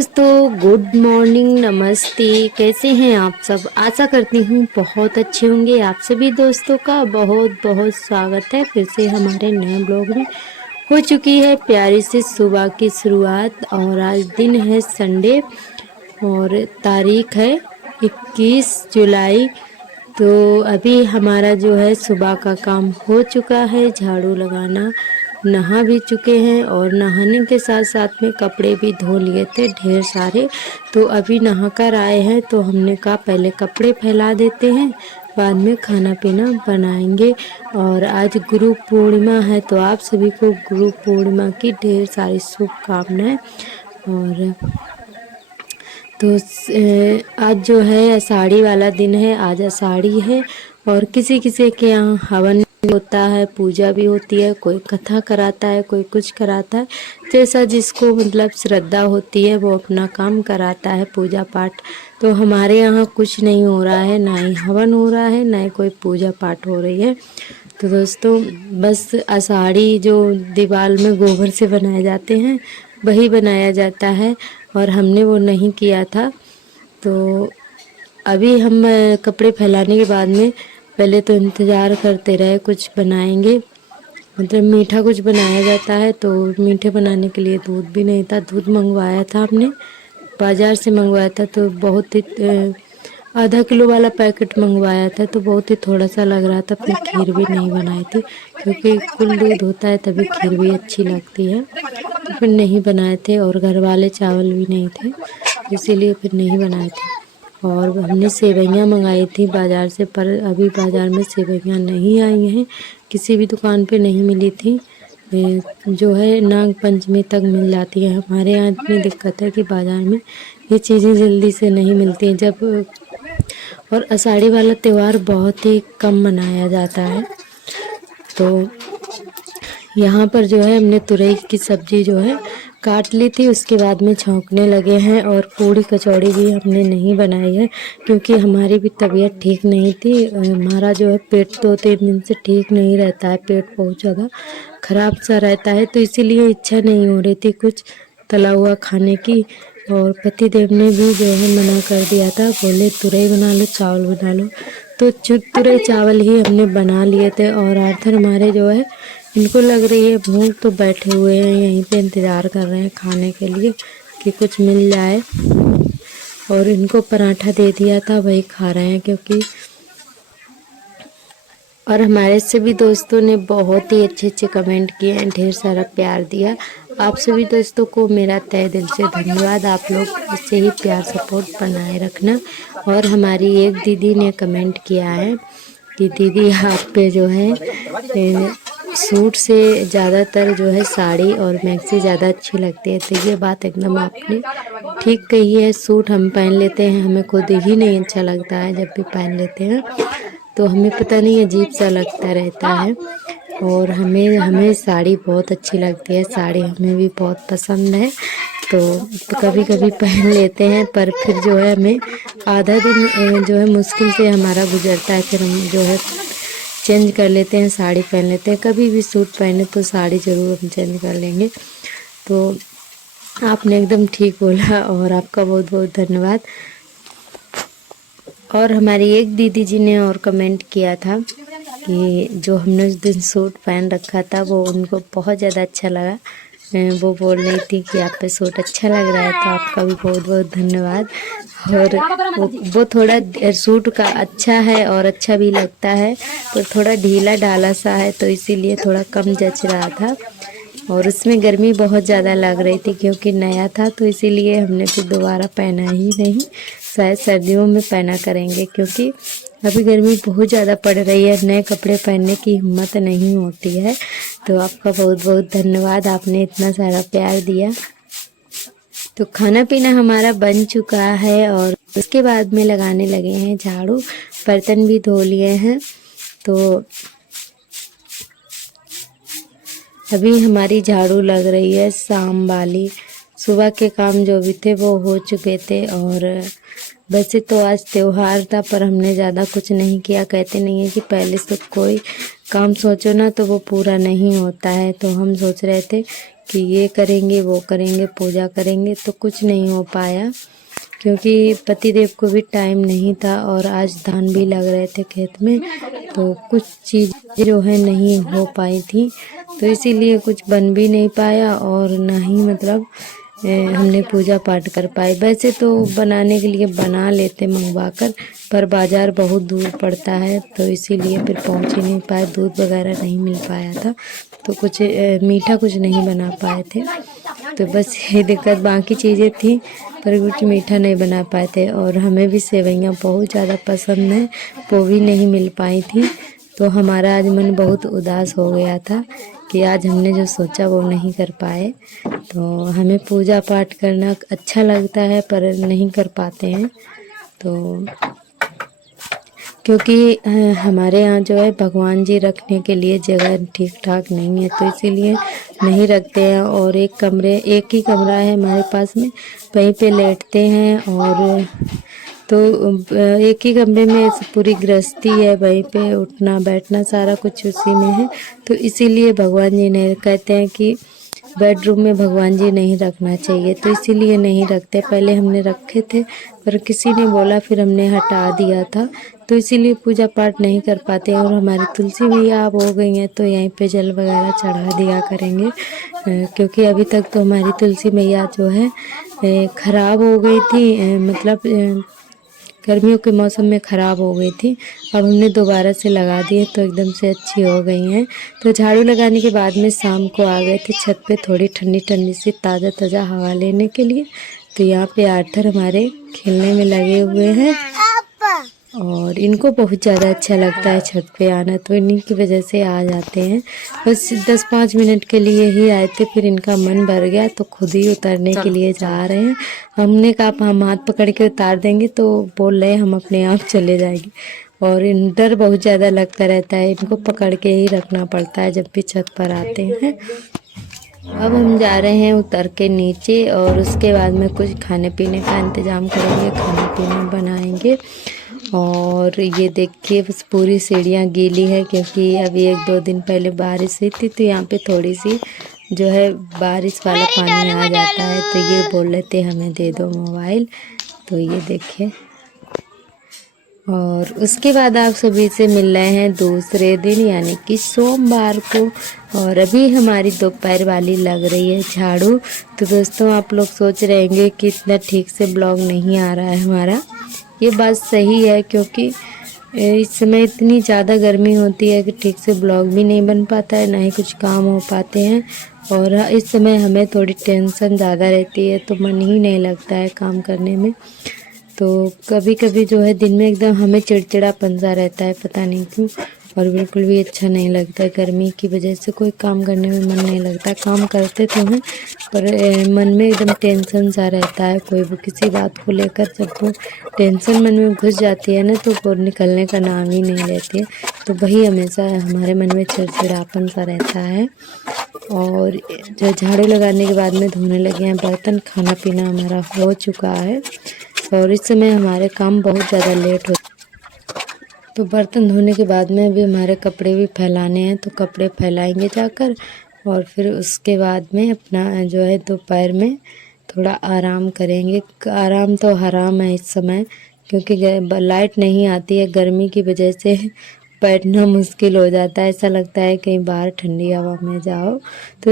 दोस्तों, good morning, नमस्ते। कैसे हैं आप सब? आशा करती हूँ बहुत अच्छे होंगे। आप सभी दोस्तों का बहुत बहुत स्वागत है फिर से हमारे नए ब्लॉग में। हो चुकी है प्यारी सी सुबह की शुरुआत और आज दिन है संडे और तारीख है 21 जुलाई। तो अभी हमारा जो है सुबह का काम हो चुका है, झाड़ू लगाना, नहा भी चुके हैं और नहाने के साथ साथ में कपड़े भी धो लिए थे ढेर सारे। तो अभी नहा कर आए हैं तो हमने कहा पहले कपड़े फैला देते हैं, बाद में खाना पीना बनाएंगे। और आज गुरु पूर्णिमा है तो आप सभी को गुरु पूर्णिमा की ढेर सारी शुभकामनाएं। और तो आज जो है आषाढ़ी वाला दिन है, आज आषाढ़ी है और किसी किसी के यहाँ हवन भी होता है, पूजा भी होती है, कोई कथा कराता है, कोई कुछ कराता है। जैसा जिसको मतलब श्रद्धा होती है वो अपना काम कराता है, पूजा पाठ। तो हमारे यहाँ कुछ नहीं हो रहा है, ना ही हवन हो रहा है, ना ही कोई पूजा पाठ हो रही है। तो दोस्तों बस आषाढ़ी जो दीवार में गोबर से बनाए जाते हैं वही बनाया जाता है और हमने वो नहीं किया था। तो अभी हम कपड़े फैलाने के बाद में पहले तो इंतज़ार करते रहे कुछ बनाएंगे, मतलब मीठा कुछ बनाया जाता है। तो मीठे बनाने के लिए दूध भी नहीं था, दूध मंगवाया था हमने, बाज़ार से मंगवाया था। तो बहुत ही आधा किलो वाला पैकेट मंगवाया था तो बहुत ही थोड़ा सा लग रहा था, फिर खीर भी नहीं बनाई थी क्योंकि कुल दूध होता है तभी खीर भी अच्छी लगती है। तो फिर नहीं बनाए थे और घर वाले चावल भी नहीं थे इसीलिए फिर नहीं बनाए थे। और हमने सेवइयाँ मंगाई थी बाज़ार से, पर अभी बाज़ार में सेवइयाँ नहीं आई हैं, किसी भी दुकान पे नहीं मिली थी। जो है नाग पंचमी तक मिल जाती है। हमारे यहाँ इतनी दिक्कत है कि बाज़ार में ये चीज़ें जल्दी से नहीं मिलती हैं। जब और आषाढ़ी वाला त्यौहार बहुत ही कम मनाया जाता है। तो यहाँ पर जो है हमने तुरई की सब्ज़ी जो है काट ली थी, उसके बाद में छौंकने लगे हैं। और पूड़ी कचौड़ी भी हमने नहीं बनाई है क्योंकि हमारी भी तबीयत ठीक नहीं थी। हमारा जो है पेट 2-3 दिन से ठीक नहीं रहता है, पेट बहुत ज़्यादा ख़राब सा रहता है, तो इसीलिए इच्छा नहीं हो रही थी कुछ तला हुआ खाने की। और पति देव ने भी जो है मना कर दिया था, बोले तुरई बना लो, चावल बना लो। तो तुरई चावल ही हमने बना लिए थे। और आर्थर हमारे जो है इनको लग रही है भूख, तो बैठे हुए हैं यहीं पे इंतज़ार कर रहे हैं खाने के लिए कि कुछ मिल जाए। और इनको पराठा दे दिया था, वही खा रहे हैं क्योंकि। और हमारे सभी दोस्तों ने बहुत ही अच्छे अच्छे कमेंट किए हैं, ढेर सारा प्यार दिया। आप सभी दोस्तों को मेरा तहे दिल से धन्यवाद। आप लोग इससे ही प्यार सपोर्ट बनाए रखना। और हमारी एक दीदी ने कमेंट किया है कि दीदी आप पे जो है सूट से ज़्यादातर जो है साड़ी और मैक्सी ज़्यादा अच्छी लगती है। तो ये बात एकदम आपने ठीक कही है। सूट हम पहन लेते हैं, हमें खुद ही नहीं अच्छा लगता है, जब भी पहन लेते हैं तो हमें पता नहीं अजीब सा लगता रहता है। और हमें साड़ी बहुत अच्छी लगती है, साड़ी हमें भी बहुत पसंद है। तो कभी कभी पहन लेते हैं, पर फिर जो है हमें आधा दिन जो है मुश्किल से हमारा गुजरता है, फिर हम जो है चेंज कर लेते हैं, साड़ी पहन लेते हैं। कभी भी सूट पहने तो साड़ी ज़रूर हम चेंज कर लेंगे। तो आपने एकदम ठीक बोला और आपका बहुत बहुत धन्यवाद। और हमारी एक दीदी जी ने और कमेंट किया था कि जो हमने उस दिन सूट पहन रखा था वो उनको बहुत ज़्यादा अच्छा लगा। वो बोल रही थी कि आप पे सूट अच्छा लग रहा है, तो आपका भी बहुत बहुत धन्यवाद। और वो थोड़ा सूट का अच्छा है और अच्छा भी लगता है, पर थोड़ा ढीला ढाला सा है तो इसीलिए थोड़ा कम जच रहा था। और उसमें गर्मी बहुत ज़्यादा लग रही थी क्योंकि नया था, तो इसीलिए हमने फिर दोबारा पहना ही नहीं। शायद सर्दियों में पहना करेंगे क्योंकि अभी गर्मी बहुत ज़्यादा पड़ रही है, नए कपड़े पहनने की हिम्मत नहीं होती है। तो आपका बहुत बहुत धन्यवाद, आपने इतना सारा प्यार दिया। तो खाना पीना हमारा बन चुका है और उसके बाद में लगाने लगे हैं झाड़ू, बर्तन भी धो लिए हैं। तो अभी हमारी झाड़ू लग रही है शाम वाली। सुबह के काम जो भी थे वो हो चुके थे। और वैसे तो आज त्योहार था पर हमने ज़्यादा कुछ नहीं किया। कहते नहीं है कि पहले से कोई काम सोचो ना तो वो पूरा नहीं होता है। तो हम सोच रहे थे कि ये करेंगे वो करेंगे पूजा करेंगे, तो कुछ नहीं हो पाया क्योंकि पतिदेव को भी टाइम नहीं था और आज धान भी लग रहे थे खेत में, तो कुछ चीज़ें जो है नहीं हो पाई थी, तो इसीलिए कुछ बन भी नहीं पाया और ना ही मतलब हमने पूजा पाठ कर पाए। वैसे तो बनाने के लिए बना लेते मंगवा कर, पर बाज़ार बहुत दूर पड़ता है तो इसीलिए फिर पहुंच ही नहीं पाए, दूध वगैरह नहीं मिल पाया था, तो कुछ मीठा कुछ नहीं बना पाए थे। तो बस ये दिक्कत, बाकी चीज़ें थी पर कुछ मीठा नहीं बना पाए थे। और हमें भी सेवइयाँ बहुत ज़्यादा पसंद है, वो भी नहीं मिल पाई थी, तो हमारा आज मन बहुत उदास हो गया था कि आज हमने जो सोचा वो नहीं कर पाए। तो हमें पूजा पाठ करना अच्छा लगता है पर नहीं कर पाते हैं, तो क्योंकि हमारे यहाँ जो है भगवान जी रखने के लिए जगह ठीक ठाक नहीं है, तो इसीलिए नहीं रखते हैं। और एक ही कमरा है हमारे पास में, वहीं पे लेटते हैं। और तो एक ही कमरे में पूरी गृहस्थी है, वहीं पे उठना बैठना सारा कुछ उसी में है, तो इसीलिए भगवान जी ने कहते हैं कि बेडरूम में भगवान जी नहीं रखना चाहिए, तो इसीलिए नहीं रखते। पहले हमने रखे थे पर किसी ने बोला, फिर हमने हटा दिया था, तो इसीलिए पूजा पाठ नहीं कर पाते। और हमारी तुलसी मैया अब हो गई हैं तो यहीं पे जल वगैरह चढ़ा दिया करेंगे, क्योंकि अभी तक तो हमारी तुलसी मैया जो है ख़राब हो गई थी, मतलब गर्मियों के मौसम में ख़राब हो गई थी। अब हमने दोबारा से लगा दिए तो एकदम से अच्छी हो गई हैं। तो झाड़ू लगाने के बाद में शाम को आ गए थे छत पे थोड़ी ठंडी ठंडी सी ताज़ा ताज़ा हवा लेने के लिए। तो यहाँ पे आर्थर हमारे खेलने में लगे हुए हैं और इनको बहुत ज़्यादा अच्छा लगता है छत पे आना, तो इन्हीं की वजह से आ जाते हैं। बस 10-5 मिनट के लिए ही आए थे, फिर इनका मन भर गया तो खुद ही उतरने के लिए जा रहे हैं। हमने कहा हम हाथ पकड़ के उतार देंगे, तो बोल रहे हम अपने आप चले जाएंगे। और इन डर बहुत ज़्यादा लगता रहता है, इनको पकड़ के ही रखना पड़ता है जब भी छत पर आते हैं। अब हम जा रहे हैं उतर के नीचे और उसके बाद में कुछ खाने पीने का इंतज़ाम करेंगे, खाना पीना बनाएंगे। और ये देखिए बस पूरी सीढ़ियाँ गीली है क्योंकि अभी 1-2 दिन पहले बारिश हुई थी, तो यहाँ पे थोड़ी सी जो है बारिश वाला पानी आ जाता है। तो ये बोल रहे थे हमें दे दो मोबाइल, तो ये देखिए। और उसके बाद आप सभी से मिल रहे हैं दूसरे दिन यानी कि सोमवार को, और अभी हमारी दोपहर वाली लग रही है झाड़ू। तो दोस्तों आप लोग सोच रहे होंगे कि इतना ठीक से ब्लॉग नहीं आ रहा है हमारा, ये बात सही है क्योंकि इस समय इतनी ज़्यादा गर्मी होती है कि ठीक से ब्लॉग भी नहीं बन पाता है, ना ही कुछ काम हो पाते हैं। और इस समय हमें थोड़ी टेंशन ज़्यादा रहती है तो मन ही नहीं लगता है काम करने में। तो कभी कभी जो है दिन में एकदम हमें चिड़चिड़ापन सा रहता है, पता नहीं क्यों, और बिल्कुल भी अच्छा नहीं लगता है। गर्मी की वजह से कोई काम करने में मन नहीं लगता, काम करते तो हैं पर मन में एकदम टेंशन सा रहता है। कोई भी किसी बात को लेकर जब वो टेंशन मन में घुस जाती है ना, तो वो निकलने का नाम ही नहीं लेती है, तो वही हमेशा हमारे मन में चिड़चिड़ापन सा रहता है। और जो झाड़ू लगाने के बाद में धोने लगे हैं बर्तन, खाना पीना हमारा हो चुका है और इस समय हमारे काम बहुत ज़्यादा लेट हो, तो बर्तन धोने के बाद में अभी हमारे कपड़े भी फैलाने हैं, तो कपड़े फैलाएंगे जाकर। और फिर उसके बाद में अपना जो है दोपहर में थोड़ा आराम करेंगे। आराम तो हराम है इस समय क्योंकि लाइट नहीं आती है, गर्मी की वजह से बैठना मुश्किल हो जाता है, ऐसा लगता है कहीं बाहर ठंडी हवा में जाओ। तो